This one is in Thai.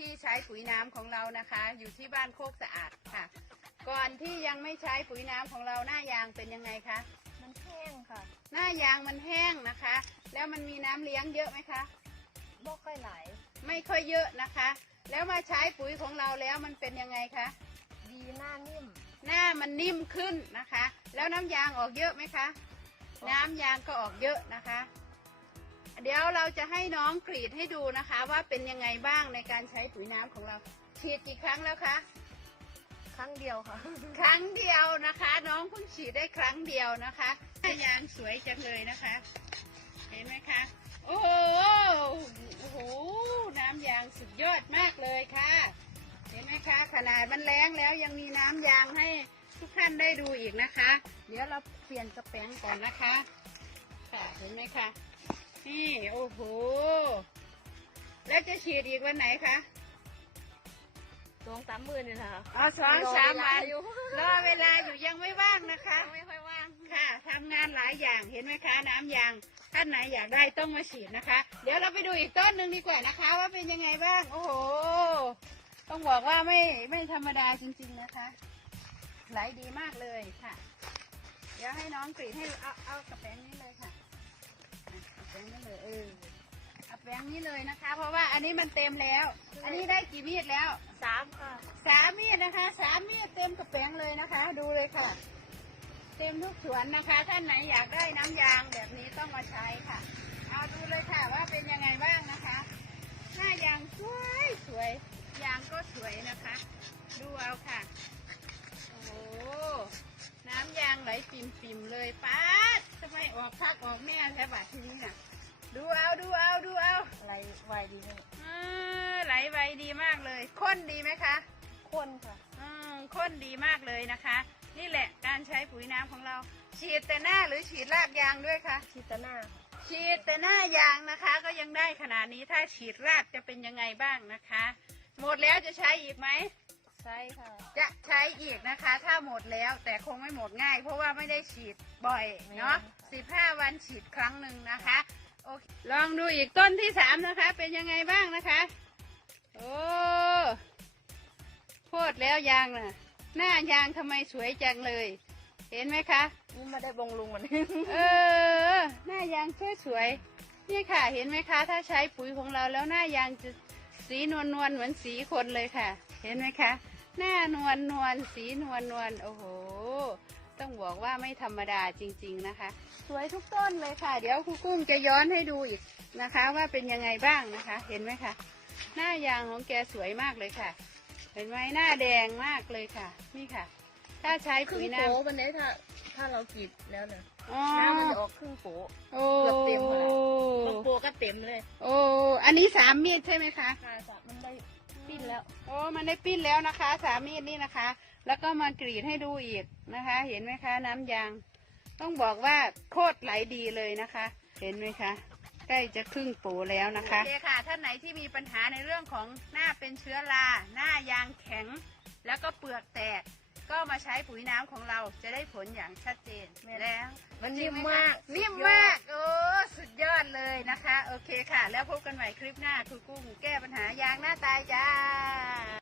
ที่ใช้ปุ๋ยน้ำของเรานะคะ อยู่ที่บ้านโคกสะอาดค่ะ ก่อนที่ยังไม่ใช้ปุ๋ยน้ำของเราหน้ายางเป็นยังไงคะมันแห้งค่ะ หน้ายางมันแห้งนะคะ แล้วมันมีน้ำเลี้ยงเยอะไหมคะบ่ค่อยไหล ไม่ค่อยเยอะนะคะ แล้วมาใช้ปุ๋ยของเราแล้วมันเป็นยังไงคะดีหน้านิ่ม หน้ามันนิ่มขึ้นนะคะ แล้วน้ำยางออกเยอะไหมคะ น้ำยางก็ออกเยอะนะคะ เดี๋ยวเราจะให้น้องกรีดให้ดูนะคะ ว่าเป็นยังไงบ้างในการใช้ปุ๋ยน้ำของเราฉีดกี่ครั้งแล้วคะ ครั้งเดียวค่ะ ครั้งเดียวนะคะ น้องเพิ่งฉีดได้ครั้งเดียวนะคะหน้ายางสวยจังเลยนะคะ เห็นไหมคะ โอ้โหโอ้โหน้ำยางสุดยอดมากเลยค่ะ เห็นไหมคะ ขนาดมันแรงแล้วยังมีน้ำยางให้ทุกท่านได้ดูอีกนะคะ เดี๋ยวเราเปลี่ยนกระแป้งก่อนนะคะ ค่ะเห็นไหมคะ นี่โอ้โห แล้วจะฉีดอีกวันไหนคะสองสามหมื่นนี่แหละค่ะอ๋อสองสามวันอยู่รอเวลาอยู่ยังไม่ว่างนะคะ ไม่ค่อยว่าง ค่ะทำงานหลายอย่างเห็นไหมคะน้ำยางท่านไหนอยากได้ต้องมาฉีดนะคะ เดี๋ยวเราไปดูอีกต้นหนึ่งดีกว่านะคะ ว่าเป็นยังไงบ้าง โอ้โห ต้องบอกว่าไม่ไม่ธรรมดาจริง ๆนะคะ ไหลดีมากเลยค่ะ เดี๋ยวให้น้องกรีดให้เอาเอากระแป้งนี้เลยค่ะ เอาแป้งนี้เลยนะคะ เพราะว่าอันนี้มันเต็มแล้ว อันนี้ได้กี่มีดแล้วสามค่ะสามมีดนะคะสามมีดเต็มกระแป้งเลยนะคะ ดูเลยค่ะ เต็มทุกสวนนะคะ ท่านไหนอยากได้น้ำยางแบบนี้ต้องมาใช้ค่ะ เอาดูเลยค่ะว่าเป็นยังไงบ้างนะคะหน้ายางสวยสวยยางก็สวยนะคะ ดูเอาค่ะโอ้โหน้ำยางไหลปิ่มปิ่มๆเลยป้าดทำไมออกพักออกแม่แค่บาททีนี้น่ะ ดูเอาดูเอาดูเอาไหลไวดีไหมอ่าไหลไวดีมากเลยข้นดีไหมคะข้นค่ะอืมข้นดีมากเลยนะคะ นี่แหละการใช้ปุ๋ยน้ำของเรา ฉีดแต่หน้าหรือฉีดรากยางด้วยคะชิตาน่าค่ะฉีดแต่หน้ายางนะคะ ก็ยังได้ขนาดนี้ถ้าฉีดรากจะเป็นยังไงบ้างนะคะ หมดแล้วจะใช้อีกไหม ใช่ค่ะ จะใช้อีกนะคะ ถ้าหมดแล้วแต่คงไม่หมดง่าย เพราะว่าไม่ได้ฉีดบ่อยเนาะสิบห้าวันฉีดครั้งหนึ่งนะคะ โอเคลองดูอีกต้นที่สามนะคะ เป็นยังไงบ้างนะคะ โอ้โพดแล้วยางน่ะ หน้ายางทำไมสวยจังเลย เห็นไหมคะนี่มาได้บงลุงมันเออ หน้ายางสวยสวยๆนี่ค่ะ เห็นไหมคะ ถ้าใช้ปุ๋ยของเราแล้วหน้ายางจะสีนวลนวลๆเหมือนสีคนเลยค่ะ เห็นไหมคะ หน้านวลนวลสีนวลนวลโอ้โห ต้องบอกว่าไม่ธรรมดาจริง ๆนะคะ สวยทุกต้นเลยค่ะ เดี๋ยวครูกุ้งจะย้อนให้ดูอีกนะคะ ว่าเป็นยังไงบ้างนะคะ เห็นไหมคะหน้ายางของแกสวยมากเลยค่ะ เห็นไหมหน้าแดงมากเลยค่ะ นี่ค่ะ ถ้าใช้ครึ่ปุ๋งยน้โปวันนี้ถ้าถ้าเรากรีดแล้วเนี่ยำอ๋อ น้ำมันจะออกครึ่งโปโอ้ เกือบเต็มแล้วบางโปก็เต็มเลยโอ้ อันนี้สามมีดใช่ไหมคะ ค่ะสะมันได้ ปิ้นแล้ว โอ้มันได้ปิ้นแล้วนะคะ สามมีดนี่นะคะ แล้วก็มากรีดให้ดูอีกนะคะ เห็นไหมคะน้ำยาง ต้องบอกว่าโคตรไหลดีเลยนะคะ เห็นไหมคะใกล้จะครึ่งปูแล้วนะคะโอเคค่ะ ท่านไหนที่มีปัญหาในเรื่องของหน้าเป็นเชื้อรา หน้ายางแข็ง แล้วก็เปลือกแตก ก็มาใช้ปุ๋ยน้ำของเราจะได้ผลอย่างชัดเจนแล้ว มันนิ่มมาก นิ่มมาก โอ้ สุดยอดเลยนะคะ โอเคค่ะ แล้วพบกันใหม่คลิปหน้าครูกุ้ง แก้ปัญหายางหน้าตายจ้า